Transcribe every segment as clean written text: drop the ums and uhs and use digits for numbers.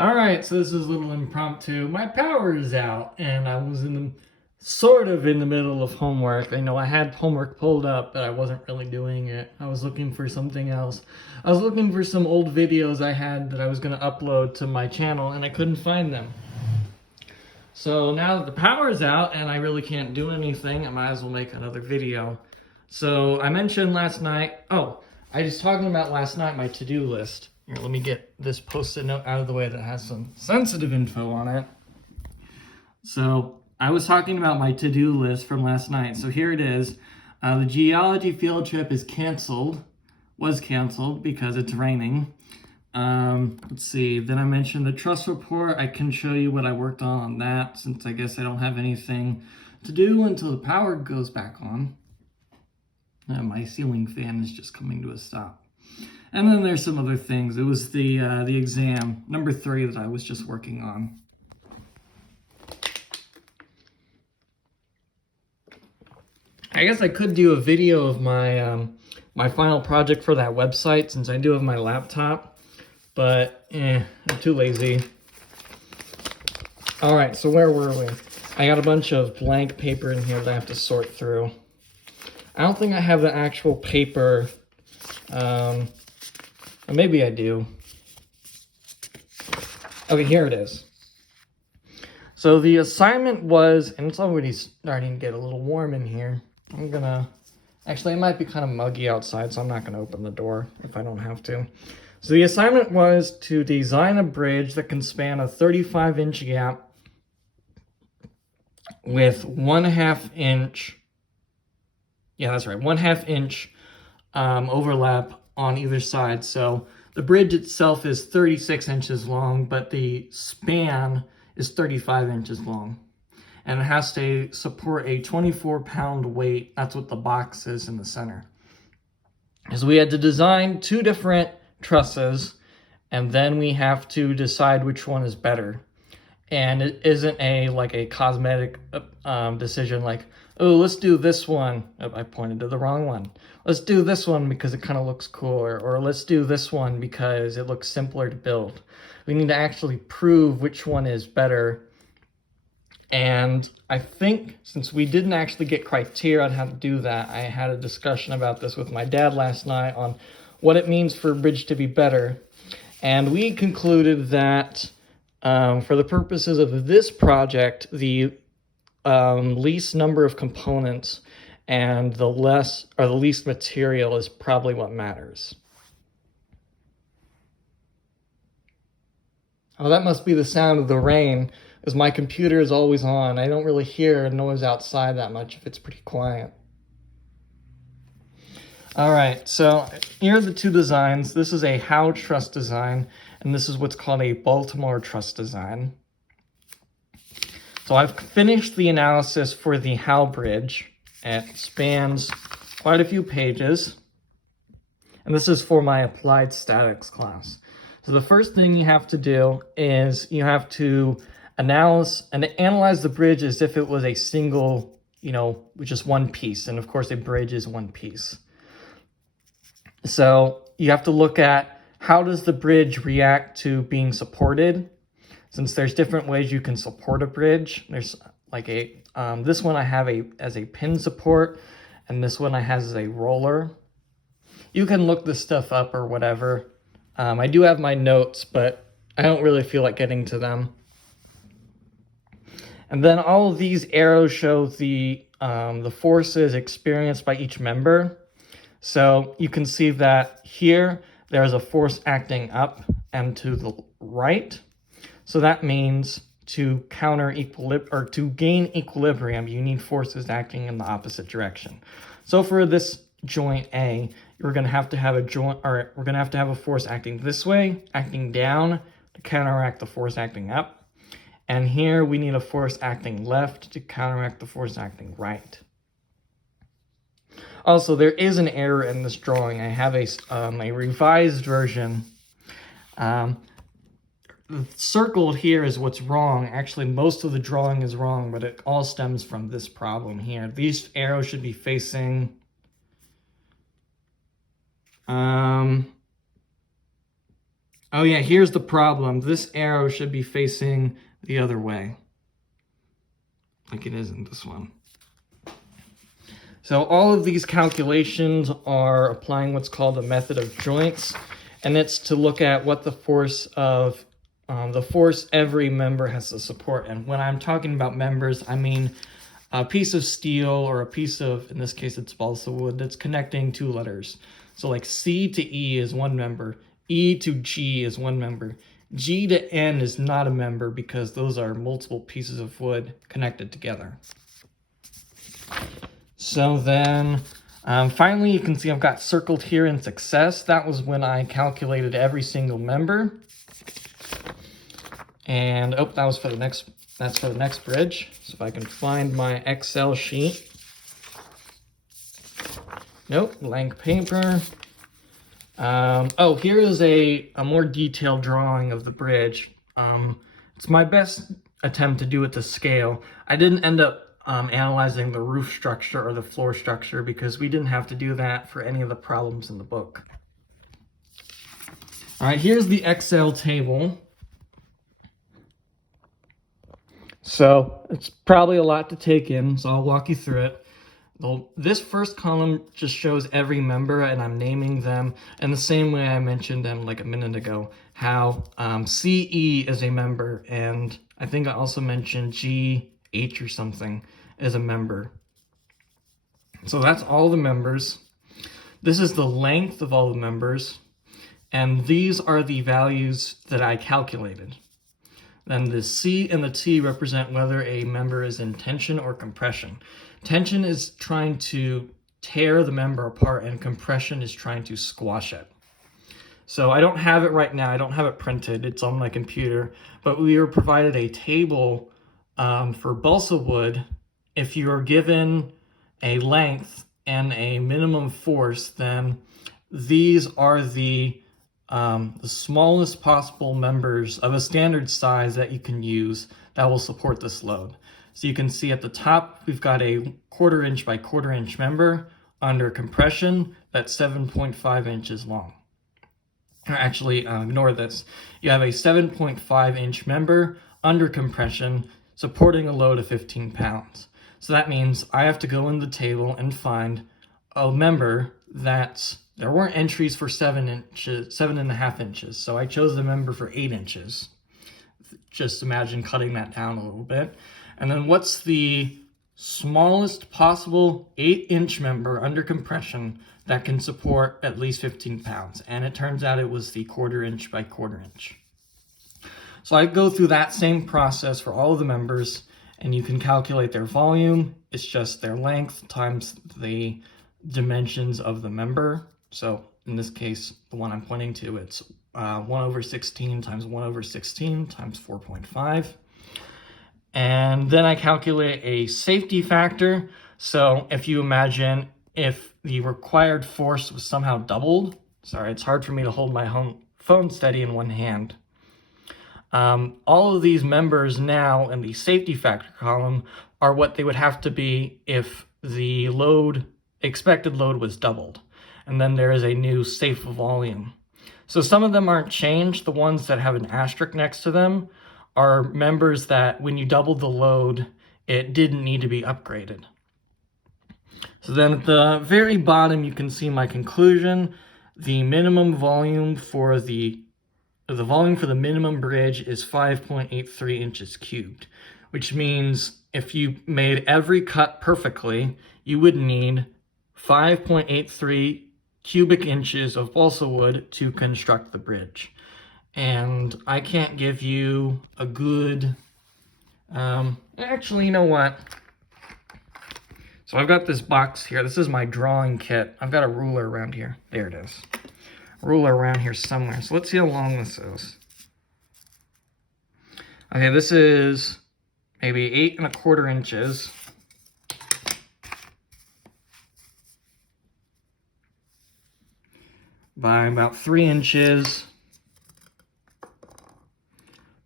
All right, so this is a little impromptu. My power is out, and I was sort of in the middle of homework. I know I had homework pulled up, but I wasn't really doing it. I was looking for something else. I was looking for some old videos I had that I was going to upload to my channel, and I couldn't find them. So now that the power is out and I really can't do anything, I might as well make another video. So I mentioned last night, I was talking about last night my to-do list. Here, let me get this post-it note out of the way that has some sensitive info on it. So I was talking about my to-do list from last night. So here it is. The geology field trip is was canceled because it's raining. Let's see, then I mentioned the Truss report. I can show you what I worked on that, since I guess I don't have anything to do until the power goes back on. My ceiling fan is just coming to a stop. And then there's some other things. It was the exam, number 3, that I was just working on. I guess I could do a video of my my final project for that website, since I do have my laptop, but I'm too lazy. All right, so where were we? I got a bunch of blank paper in here that I have to sort through. I don't think I have the actual paper. Or maybe I do. Okay, here it is. So the assignment was, and it's already starting to get a little warm in here. Actually, it might be kind of muggy outside, so I'm not gonna open the door if I don't have to. So the assignment was to design a bridge that can span a 35-inch gap with 1/2 inch, yeah, that's right, 1/2 inch overlap on either side. So the bridge itself is 36 inches long, but the span is 35 inches long. And it has to support a 24-pound weight. That's what the box is in the center. So we had to design 2 different trusses, and then we have to decide which one is better. And it isn't like a cosmetic decision like, oh, let's do this one. Oh, I pointed to the wrong one. Let's do this one because it kind of looks cooler, or let's do this one because it looks simpler to build. We need to actually prove which one is better. And I think since we didn't actually get criteria on how to do that, I had a discussion about this with my dad last night on what it means for a bridge to be better. And we concluded that for the purposes of this project, the least number of components and the least material is probably what matters. Oh, that must be the sound of the rain, because my computer is always on. I don't really hear a noise outside that much if it's pretty quiet. All right, so here are the 2 designs. This is a Howe truss design, and this is what's called a Baltimore truss design. So I've finished the analysis for the Howe bridge. It spans quite a few pages, and this is for my applied statics class. So the first thing you have to do is you have to analyze the bridge as if it was a single, just one piece. And of course, a bridge is one piece. So you have to look at how does the bridge react to being supported. Since there's different ways you can support a bridge. There's like this one I have as a pin support, and this one I have as a roller. You can look this stuff up or whatever. I do have my notes, but I don't really feel like getting to them. And then all of these arrows show the forces experienced by each member. So you can see that here there's a force acting up and to the right. So that means to gain equilibrium, you need forces acting in the opposite direction. So for this joint A, we're going to have to have a force acting this way, acting down to counteract the force acting up. And here we need a force acting left to counteract the force acting right. Also, there is an error in this drawing. I have a revised version. Circled here is what's wrong. Actually, most of the drawing is wrong, but it all stems from this problem here. These arrows should be facing Oh yeah, here's the problem. This arrow should be facing the other way, like it is in this one. So all of these calculations are applying what's called a method of joints, and it's to look at what the force every member has to support. And when I'm talking about members, I mean a piece of steel or a piece of, in this case, it's balsa wood that's connecting two letters. So like C to E is one member, E to G is one member. G to N is not a member because those are multiple pieces of wood connected together. So then finally you can see I've got circled here in success. That was when I calculated every single member. And oh, that was for the next, that's for the next bridge. So if I can find my Excel sheet. Nope, blank paper. Oh, here is a more detailed drawing of the bridge. It's my best attempt to do it to scale. I didn't end up analyzing the roof structure or the floor structure because we didn't have to do that for any of the problems in the book. All right, here's the Excel table. So it's probably a lot to take in, so I'll walk you through it. This first column just shows every member, and I'm naming them in the same way I mentioned them like a minute ago, how CE is a member, and I think I also mentioned GH or something as a member. So that's all the members. This is the length of all the members, and these are the values that I calculated. Then the C and the T represent whether a member is in tension or compression. Tension is trying to tear the member apart, and compression is trying to squash it. So I don't have it right now. I don't have it printed. It's on my computer. But we were provided a table for balsa wood. If you are given a length and a minimum force, then these are the smallest possible members of a standard size that you can use that will support this load. So you can see at the top, we've got a 1/4 inch by 1/4 inch member under compression that's 7.5 inches long. Or actually, ignore this. You have a 7.5 inch member under compression supporting a load of 15 pounds. So that means I have to go in the table and find a member that's, there weren't entries for 7.5 inches. So I chose the member for 8 inches. Just imagine cutting that down a little bit. And then what's the smallest possible 8-inch member under compression that can support at least 15 pounds? And it turns out it was the 1/4 inch by 1/4 inch. So I go through that same process for all of the members, and you can calculate their volume. It's just their length times the dimensions of the member. So in this case, the one I'm pointing to, it's 1/16 times 1/16 times 4.5. And then I calculate a safety factor. So if you imagine if the required force was somehow doubled, sorry, it's hard for me to hold my phone steady in one hand. All of these members now in the safety factor column are what they would have to be if the expected load was doubled. And then there is a new safe volume. So some of them aren't changed. The ones that have an asterisk next to them are members that when you doubled the load, it didn't need to be upgraded. So then at the very bottom, you can see my conclusion. The minimum volume for the minimum bridge is 5.83 inches cubed, which means if you made every cut perfectly, you would need 5.83 cubic inches of balsa wood to construct the bridge. And I can't give you a good, actually, you know what? So I've got this box here. This is my drawing kit. I've got a ruler around here. There it is. A ruler around here somewhere. So let's see how long this is. Okay, this is maybe 8.25 inches. By about 3 inches.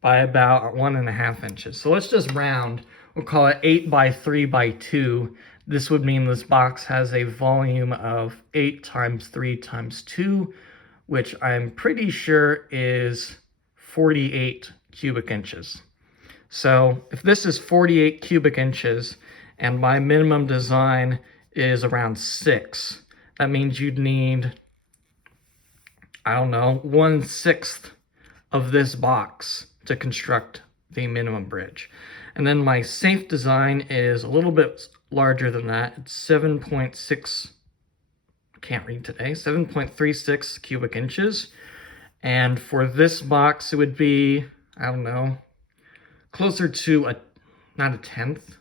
By about 1.5 inches. So let's just round. We'll call it 8 by 3 by 2. This would mean this box has a volume of 8 times 3 times 2, which I'm pretty sure is 48 cubic inches. So if this is 48 cubic inches and my minimum design is around 6, that means you'd need, I don't know, 1/6 of this box to construct the minimum bridge. And then my safe design is a little bit larger than that. It's 7.6, can't read today, 7.36 cubic inches. And for this box, it would be, I don't know, closer to not a tenth.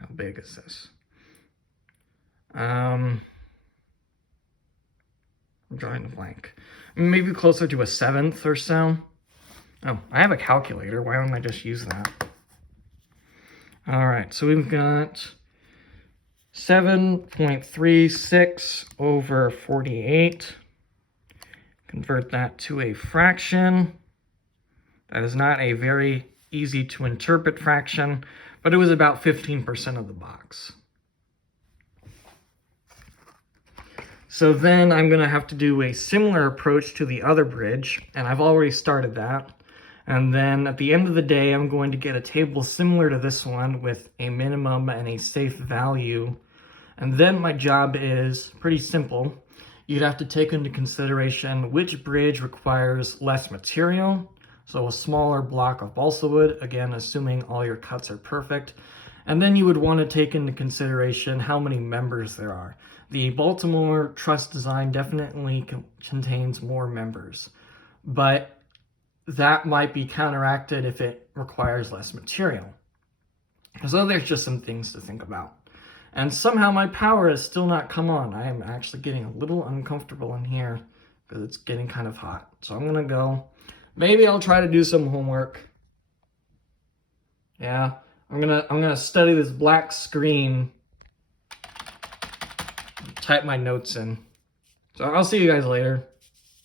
How big is this? I'm drawing a blank. Maybe closer to a 1/7 or so. Oh, I have a calculator. Why don't I just use that? All right, so we've got 7.36 over 48. Convert that to a fraction. That is not a very easy to interpret fraction, but it was about 15% of the box. So then I'm going to have to do a similar approach to the other bridge, and I've already started that. And then at the end of the day, I'm going to get a table similar to this one with a minimum and a safe value. And then my job is pretty simple. You'd have to take into consideration which bridge requires less material. So a smaller block of balsa wood, again, assuming all your cuts are perfect. And then you would want to take into consideration how many members there are. The Baltimore truss design definitely contains more members, but that might be counteracted if it requires less material. So there's just some things to think about. And somehow my power has still not come on. I am actually getting a little uncomfortable in here because it's getting kind of hot. So I'm gonna go. Maybe I'll try to do some homework. Yeah, I'm gonna study this black screen, type my notes in. So I'll see you guys later.